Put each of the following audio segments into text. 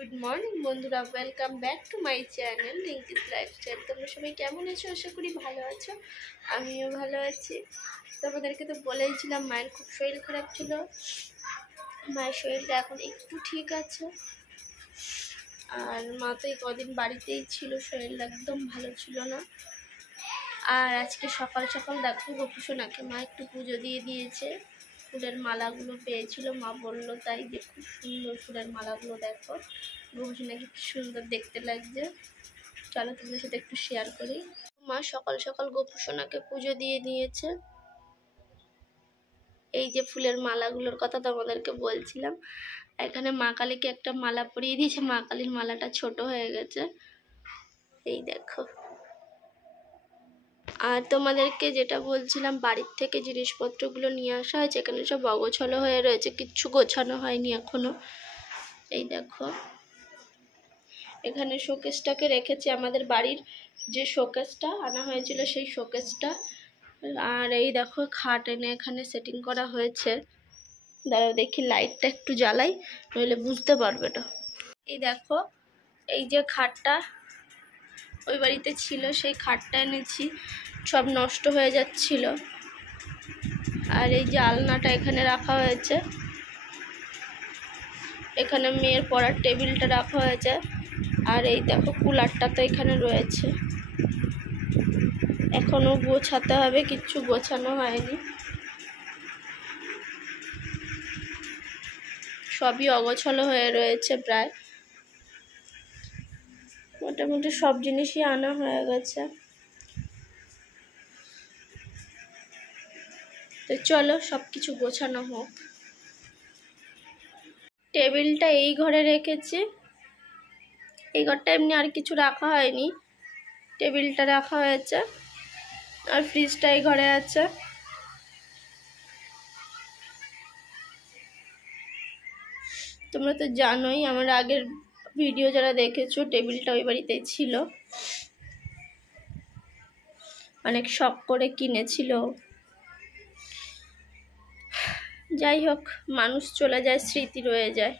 Good morning বন্ধুরা, welcome back to my channel Rinki's lifestyle. তোমরা সবাই কেমন আছো? আশা করি ভালো আছো, আমিও ভালো আছি। তোমাদেরকে তো বলেইছিলাম মায়ের খুব শরীর খারাপ ছিল। মায়ের শরীরটা এখন একটু ঠিক আছে, আর মা তো এই কদিন বাড়িতেই ছিল, শরীরটা একদম ভালো ছিল না। আর আজকে সকাল সকাল দেখো গোপুসোনাকে মা একটু পুজো দিয়ে দিয়েছে। ফুলের মালাগুলো পেয়েছিল, মা বললো তাই যে খুব সুন্দর ফুলের মালাগুলো দেখো, গোপুসোনাকে কি সুন্দর দেখতে লাগছে। চলো তোমাদের সাথে একটু শেয়ার করি। মা সকাল সকাল গোপুসোনাকে পুজো দিয়ে দিয়েছে। এই যে ফুলের মালাগুলোর কথা তোমাদেরকে বলছিলাম, এখানে মা কালীকে একটা মালা পরিয়ে দিয়েছে। মা কালীর মালাটা ছোট হয়ে গেছে, এই দেখো। আর তোমাদেরকে যেটা বলছিলাম, বাড়ির থেকে জিনিসপত্রগুলো নিয়ে আসা হয়েছে, এখানে সব অগোছালো হয়ে রয়েছে, কিচ্ছু গোছানো হয়নি এখনো। এই দেখো, এখানে শোকেসটাকে রেখেছি, আমাদের বাড়ির যে শোকেসটা আনা হয়েছিল সেই শোকেসটা। আর এই দেখো খাট এনে এখানে সেটিং করা হয়েছে। দাঁড়াও দেখি লাইটটা একটু জ্বালাই, নইলে বুঝতে পারবে না। এই দেখো, এই যে খাটটা ওই বাড়িতে ছিল, সেই খাটটা এনেছি, সব নষ্ট হয়ে যাচ্ছিল। আর এই যে আলনাটা এখানে রাখা হয়েছে, এখানে মেয়ের পড়ার টেবিলটা রাখা হয়েছে। আর এই দেখো কুলারটা তো এখানে রয়েছে, এখনো গোছাতে হবে, কিচ্ছু গোছানো হয়নি, সবই অগোছালো হয়ে রয়েছে। প্রায় মোটামুটি সব জিনিসই আনা হয়ে গেছে। তো চলো সব কিছু গোছানো হোক। টেবিলটা এই ঘরে রেখেছি, এই ঘরটা এমনি আর কিছু রাখা হয়নি, টেবিলটা রাখা হয়েছে। আর ফ্রিজটা এই ঘরে আছে। তোমরা তো জানোই, আমার আগের ভিডিও যারা দেখেছো, টেবিলটা ওই বাড়িতেই ছিল, অনেক শখ করে কিনেছিল। যাই হোক, মানুষ চলে যায়, স্মৃতি রয়ে যায়।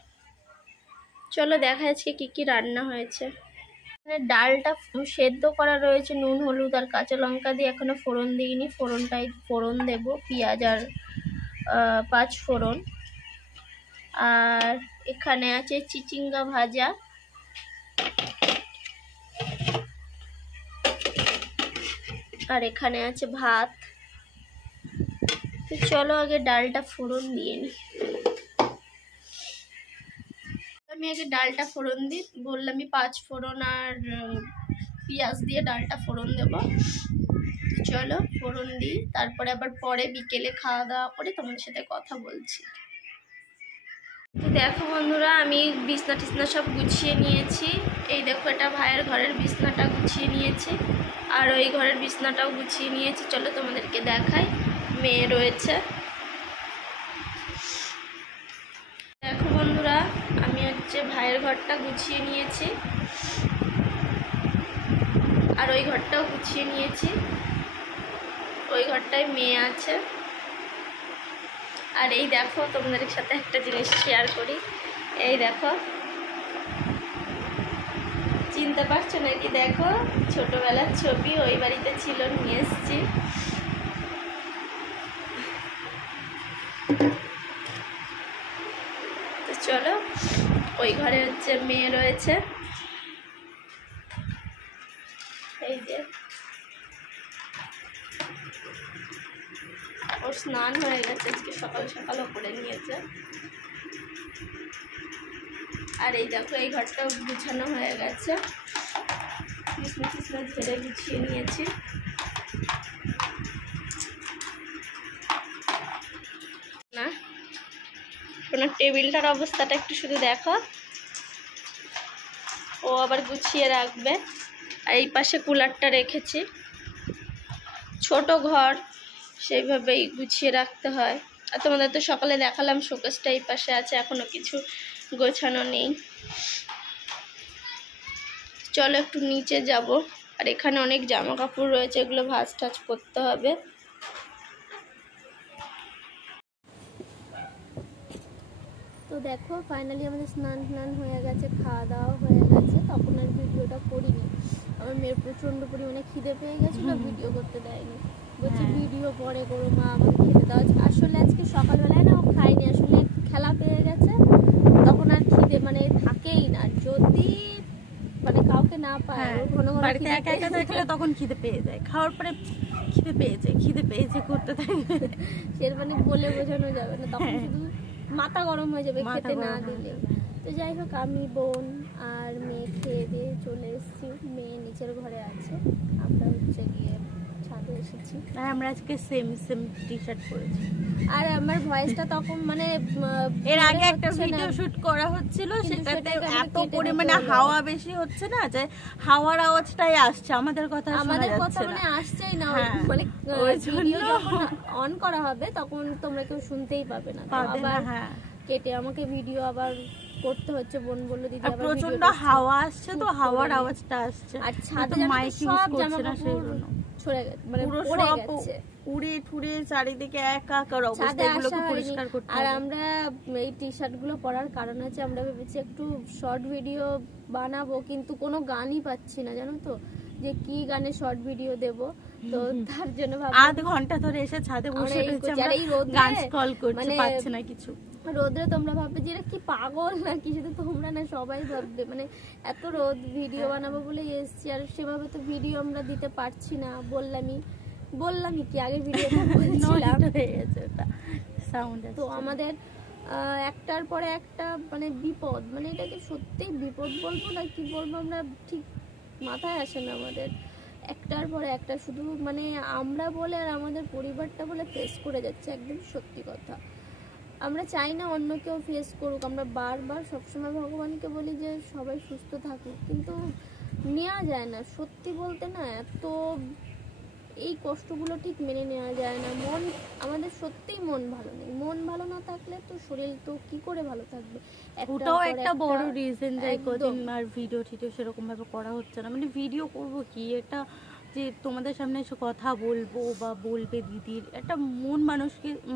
চলো দেখা আজকে কি কি রান্না হয়েছে। ডালটা সেদ্ধ করা রয়েছে, নুন হলুদ আর কাঁচা লঙ্কা দিয়ে, এখনো ফোড়ন দিইনি, ফোড়ন দেব, পেঁয়াজ আর 5 ফোড়ন। আর এখানে আছে চিচিঙ্গা ভাজা, আর এখানে আছে ভাত। তো চলো আগে ডালটা ফোড়ন দিয়ে নিই। আমি আগে ডালটা ফোড়ন দিই, বললামই 5 ফোড়ন আর পেঁয়াজ দিয়ে ডালটা ফোড়ন দেবো। চলো ফোড়ন দিই, তারপরে আবার পরে বিকেলে খাওয়া দাওয়া করে তোমাদের সাথে কথা বলছি। তো দেখো বন্ধুরা, আমি বিছনা টিছনা সব গুছিয়ে নিয়েছি। এই দেখো, এটা ভাইয়ের ঘরের বিছনাটা গুছিয়ে নিয়েছি, আর ওই ঘরের বিছনাটাও গুছিয়ে নিয়েছি। চলো তোমাদেরকে দেখাই, মেয়ে রয়েছে। দেখো বন্ধুরা, আমি ভাইয়ের ঘরটা গুছিয়ে নিয়েছি, আর ওই ঘরটাও গুছিয়ে নিয়েছি। ওই ঘরটায় মেয়ে আছে। আর এই দেখো, তোমাদের সাথে একটা জিনিস শেয়ার করি। এই দেখো, চিনতে পারছো নাকি? দেখো, ছোটবেলার ছবি, ওই বাড়িতে ছিল, নিয়ে এসছি। তো চলো, ওই ঘরে মেয়ে রয়েছে। এই যে ওর স্নান হয়ে গেছে, আজকে সকাল সকালও করে নিয়েছে। আর এই দেখো, এই ঘরটাও গুছানো হয়ে গেছে, বিছনা টিছনা ঝেড়ে গুছিয়ে নিয়েছি। না, কোনো টেবিলটার অবস্থাটা একটু শুধু দেখো, ও আবার গুছিয়ে রাখবে। আর এই পাশে কুলারটা রেখেছি, ছোট ঘর, সেইভাবেই গুছিয়ে রাখতে হয়। আর তোমাদের তো সকালে দেখালাম শোকেসটা এই পাশে আছে, এখনো কিছু গোছানো নেই। চলো একটু নিচে যাব। আর এখানে অনেক জামা কাপড় রয়েছে, এগুলো ভাঁজ টাজ করতে হবে। তো দেখো ফাইনালি আমাদের স্নান হয়ে গেছে, খাওয়া দাওয়া হয়ে গেছে। তখন আর ভিডিওটা করিনি, আমার মেয়ের প্রচণ্ড পরিমাণে খিদে পেয়ে গেছিলো, ভিডিও করতে দেয়নি, বলছি ভিডিও পরে করো মা, আমাকে খেতে দাও। আসলে আজকে সকালবেলায় না ও খায়নি, আসলে খেলা পেয়ে গেছে, তখন আর খিদে মানে থাকেই না। যদি মানে কাউকে না পায়, ঘন ঘন বাড়িতে একা একা থাকলে তখন খিদে পেয়ে যায়, খাওয়ার পরে খিদে পেয়েছে করতে থাকবে, সে মানে বলে বোঝানো যাবে না, তখন শুধু মাথা গরম হয়ে যাবে খেতে না দিলে। তো যাই হোক, আমি বোন আর মেয়ে খেয়ে দিয়ে চলে এসেছি, মেয়ে নিচের ঘরে আছে, আমরা হচ্ছে গিয়ে ছাদে এসেছি। আর আমরা আজকে সেম টি শার্ট পরেছি। আর আমার ভয়েসটা তখন মানে এর আগে একটা ভিডিও শুট করা হচ্ছিল, সেটাতে এত পরিমাণে হাওয়া বেশি হচ্ছে না, যে হাওয়ার আওয়াজটাই আসছে, আমাদের কথা মানে আসছেই না, মানে ভিডিও যখন অন করা হবে তখন তোমরা কেউ শুনতেই পাবে না। আবার কেটে আমাকে ভিডিও আবার করতে হচ্ছে, বোন বললো দিদি আবার প্রচন্ড হাওয়া আসছে, তো হাওয়ার আওয়াজটা আসছে, আর ছাদে মাইক ইউজ করছে না, সেই জন্য ছড়ে গেছে, মানে পড়ে গেছে, উড়ে ঠুড়ে চারিদিকে একাকার অবস্থা, এগুলোকে পরিষ্কার করতে হবে। আর আমরা এই টি শার্ট গুলো পরার কারণ আছে, আমরা ভেবেছি একটু শর্ট ভিডিও বানাবো, কিন্তু কোনো গানই পাচ্ছি না, জানো তো, যে কি গানে শর্ট ভিডিও দেব। তো তার জন্য আধ ঘন্টা ধরে এসে ছাদে বসে রয়েছে, গান স্ক্রল করছি, পাচ্ছে না কিছু। রোদে তোমরা ভাববে যে এরা কি পাগল নাকি, শুধু তোমরা না সবাই ভাববে, মানে এত রোদ, ভিডিও বানাবো বলে এসছি, আর সেভাবে তো ভিডিও আমরা দিতে পারছি না। বললামই কি আগে ভিডিওটা বলছিলাম সাউন্ড। তো আমাদের একটার পরে একটা মানে বিপদ, মানে এটাকে সত্যিই বিপদ বলবো না কি বলবো, আমরা ঠিক মাথায় আসে না আমাদের, একটার পরে একটা শুধু মানে আমরা বলে আর আমাদের পরিবারটা বলে ফেস করে যাচ্ছে, একদম সত্যি কথা। আমরা চাই না অন্য কেউ ফেস করুক, আমরা বারবার সবসময় ভগবানকে বলি যে সবাই সুস্থ থাকুক, কিন্তু নেওয়া যায় না, সত্যি বলতে না, এত এই কষ্টগুলো ঠিক মেনে নেওয়া যায় না। আমাদের সত্যিই মন ভালো নেই, মন ভালো না থাকলে তো শরীর তো কি করে ভালো থাকবে, ওটাও একটা বড় রিজন যাই কদিন আর ভিডিও সেরকম ভাবে করা হচ্ছে না। মানে ভিডিও করব কি, এটা যে তোমাদের সামনে এসে কথা বলবো বা বলবে দিদির একটা মন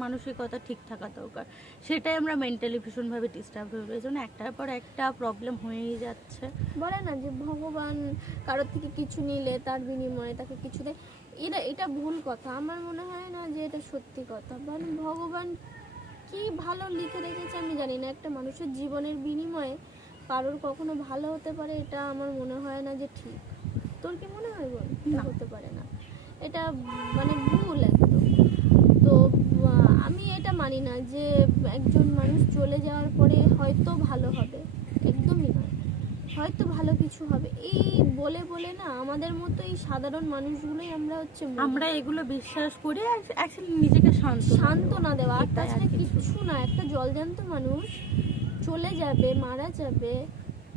মানসিকতা ঠিক থাকা দরকার, সেটাই আমরা মেন্টালি ভীষণভাবে ডিস্টার্ব হয়ে রয়েছে, একটার পর একটা প্রবলেম হয়েই যাচ্ছে। বলে না যে ভগবান কারোর থেকে কিছু নিলে তার বিনিময়ে তাকে কিছু দেয়, এটা ভুল কথা, আমার মনে হয় না যে এটা সত্যি কথা। মানে ভগবান কি ভালো লিখে রেখেছে আমি জানি না, একটা মানুষের জীবনের বিনিময়ে কারোর কখনো ভালো হতে পারে, এটা আমার মনে হয় না যে ঠিক। তোর কি মনে হয় বল? হতে পারে না, এটা মানে ভুল একদম। তো আমি এটা মানি না যে একজন মানুষ চলে যাওয়ার পরে হয়তো ভালো হবে, একদমই নয়, হয়তো ভালো কিছু হবে, এই বলে বলে না আমাদের মতো এই সাধারণ মানুষগুলোই আমরা এগুলো বিশ্বাস করি, আর অ্যাকচুয়ালি নিজেকে সান্ত্বনা দেওয়া, আর তাছাড়া কিছু না। একটা জলজান্ত মানুষ চলে যাবে, মারা যাবে,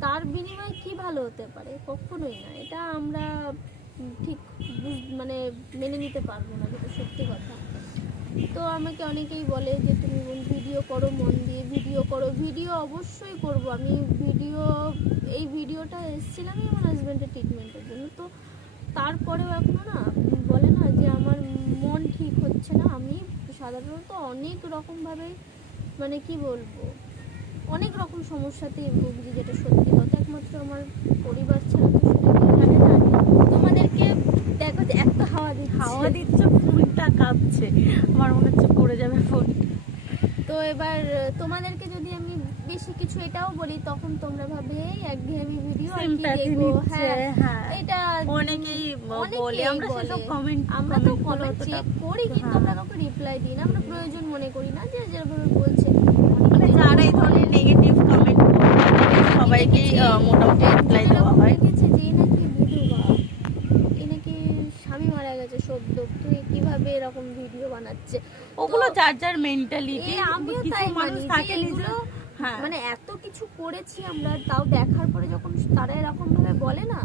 তার বিনিময়ে কি ভালো হতে পারে? কখনোই না, এটা আমরা ঠিক মানে মেনে নিতে পারবো না, যেটা সত্যি কথা। তো আমাকে অনেকেই বলে যে তুমি ভিডিও করো, মন দিয়ে ভিডিও করো, ভিডিও অবশ্যই করব আমি। এই ভিডিওটা এসেছিলামই আমার হাজব্যান্ডের ট্রিটমেন্টের জন্য, তো তারপরেও এখনো না বলে না যে আমার মন ঠিক হচ্ছে না। আমি সাধারণত অনেক রকমভাবে মানে কি বলবো, অনেক রকম সমস্যাতেই ভুগছি, যেটা সত্যি কথা। একমাত্র আমার পরিবার ছাড়া তো সেটা জানে না। তোমাদেরকে দেখো যে এত হাওয়া দিচ্ছে, ফোনটা কাঁপছে, আমার মনে হচ্ছে পড়ে যাবে ফোন। তো এবার তোমাদেরকে যদি আমি বেশি কিছু এটাও বলি, তখন তোমরা ভাবে একঘেয়েমি ভিডিও আর কি দেখবো। হ্যাঁ, এটা অনেকেই বলে, আমরা তো কমেন্ট চেক করি, কিন্তু আমরা কাউকে রিপ্লাই দিই না, আমরা প্রয়োজন মনে করি না। যে যেভাবে বলছে, মানে যারা এই ধরনের নেগেটিভ কমেন্ট করে সবাইকে মোটামুটি রিপ্লাই দেওয়া হয়। যে নাকি বিধবা, এ নাকি স্বামী মারা গেছে সদ্য, তুই কিভাবে এরকম ভিডিও বানাচ্ছে? ওগুলো যার যার মেন্টালিটি, আমিও তাই মানি যে এগুলো মানে এত কিছু করেছি আমরা, তাও দেখার পরে যখন তারা এরকম ভাবে বলে না,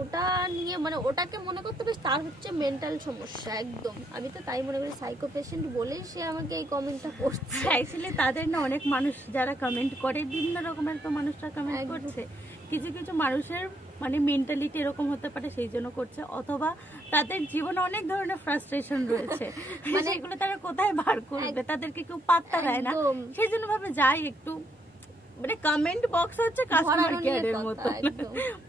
ওটা নিয়ে মানে ওটাকে মনে করতে হবে তার হচ্ছে মেন্টাল সমস্যা একদম। আমি তো তাই মনে করি, সাইকো পেশেন্ট বলেই সে আমাকে এই কমেন্টটা করছে। অ্যাকচুয়ালি তাদের না অনেক মানুষ যারা কমেন্ট করে, বিভিন্ন রকমের তো মানুষরা কমেন্ট একদম। করছে। কিছু কিছু মানুষের মানে মেন্টালিটি এরকম হতে পারে, সেই জন্য করছে, অথবা তাদের জীবনে অনেক ধরনের ফ্রাস্ট্রেশন রয়েছে, মানে এগুলো তারা কোথায় বার করবে, তাদেরকে কেউ পাত্তা দেয় না, একদম। সেই জন্য ভাবে যাই একটু মানে কমেন্ট বক্স হচ্ছে কাস্টমার কেয়ারের মতো,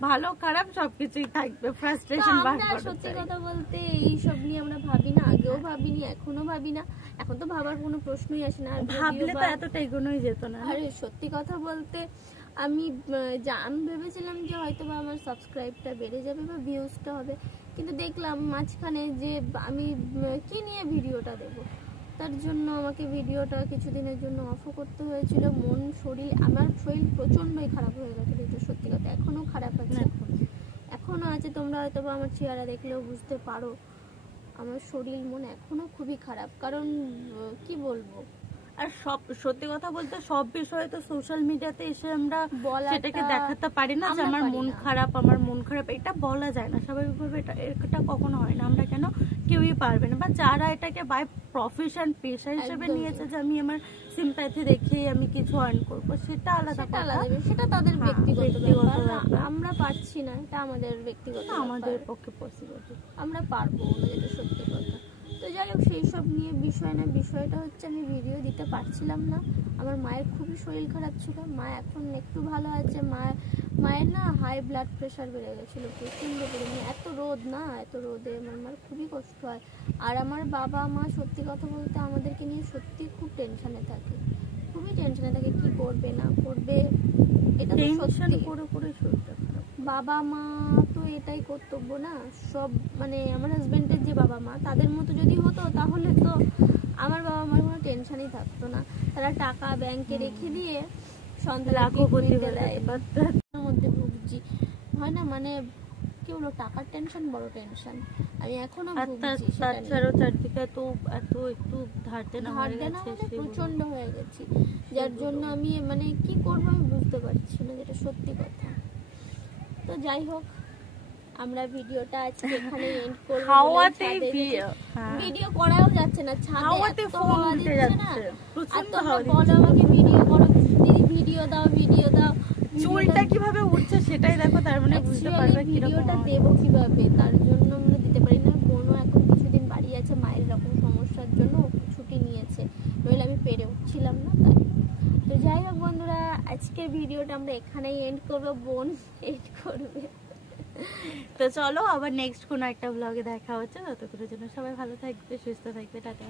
ভালো খারাপ সবকিছুই থাকবে, ফ্রাস্ট্রেশন বার আমরা সত্যি কথা বলতে এই সব নিয়ে আমরা ভাবি না, আগেও ভাবিনি, এখনো ভাবি না, এখন তো ভাবার কোনো প্রশ্নই আসে না। আর ভাবলে তো এতটা এগোনোই যেত না। আরে সত্যি কথা বলতে আমি ভেবেছিলাম যে হয়তো বা আমার সাবস্ক্রাইবটা বেড়ে যাবে বা ভিউজটা হবে, কিন্তু দেখলাম মাঝখানে যে আমি কি নিয়ে ভিডিওটা দেব, তার জন্য আমাকে ভিডিওটা কিছুদিনের জন্য অফও করতে হয়েছিল। মন শরীর, আমার শরীর প্রচণ্ডই খারাপ হয়ে গেছে, তো সত্যি কথা এখনও খারাপ আছে, এখনও আছে। তোমরা হয়তো বা আমার চেহারা দেখলেও বুঝতে পারো আমার শরীর মন এখনও খুবই খারাপ। কারণ কি বলবো, আর সব সত্যি কথা বলতে সব বিষয়ে তো সোশ্যাল মিডিয়াতে এসে আমরা সেটাকে দেখাতে পারি না যে আমার মন খারাপ, আমার মন খারাপ, এটা বলা যায় না স্বাভাবিকভাবে, এটা কখনো হয় না। আমরা কেন, কেউই পারবে না। বা যারা এটাকে বাই প্রফেশন, পেশা হিসেবে নিয়েছে যে আমি আমার সিম্প্যাথি দেখিয়ে আমি কিছু আর্ন করবো, সেটা আলাদা কথা, সেটা তাদের ব্যক্তিগত ব্যাপার। আমরা পারছি না, এটা আমাদের ব্যক্তিগত, আমাদের পক্ষে পসিবল, আমরা পারবো না, যেটা সত্যি কথা। তো যাই হোক, সেই সব নিয়ে বিষয় না, বিষয়টা হচ্ছে আমি ভিডিও দিতে পারছিলাম না। আমার মায়ের খুবই শরীর খারাপ ছিল, মা এখন একটু ভালো আছে। মায়ের না হাই ব্লাড প্রেশার বেড়ে গেছিলো প্রচণ্ড পরিমাণে, এত রোদ না, এত রোদে আমার মার খুবই কষ্ট হয়। আর আমার বাবা মা সত্যি কথা বলতে আমাদেরকে নিয়ে সত্যি খুব টেনশনে থাকে, খুবই টেনশনে থাকে, কি করবে না করবে, এটা তো সত্যি। বাবা মা তো এটাই কর্তব্য না সব, মানে আমার হাজবেন্ডের যে বাবা মা তাদের মতো যদি হতো তাহলে তো আমার বাবা মার কোনো টেনশনই থাকতো না। তারা টাকা ব্যাংকে রেখে দিয়ে সন্তানের মধ্যে ভুগছি, হয় না, মানে কি বলবো, টাকার টেনশন বড় টেনশন। আমি এখনো চারদিকে তো এত একটু ধার দেনা প্রচন্ড হয়ে গেছি, যার জন্য আমি মানে কি করবো আমি বুঝতে পারছি না, যেটা সত্যি কথা। তো যাই হোক, আমরা ভিডিওটা আজকে এখানে এন্ড করব। ভিডিও করাও যাচ্ছে না, ছাদে এত হাওয়া দিচ্ছে না। আর তোমরা বলো আমাকে ভিডিও করো, দিদি ভিডিও দাও, ভিডিও দাও, চুলটা কিভাবে উঠছে সেটাই দেখো, তার মানে বুঝতে পারবে ভিডিওটা দেবো কিভাবে, তার জন্য আমরা দিতে পারি না। বোনও এখন কিছুদিন বাড়ি আছে মায়ের এরকম সমস্যার জন্য, ছুটি নিয়েছে, নইলে আমি পেরে উঠছিলাম না তাই। তো যাই হোক বন্ধুরা, আজকের ভিডিওটা আমরা এখানেই এন্ড করবো, বোন এন্ড করবে। তো চলো আবার নেক্সট কোনো একটা ব্লগে দেখা হচ্ছে, ততক্ষণের জন্য সবাই ভালো থাকবে, সুস্থ থাকবে, টাটা।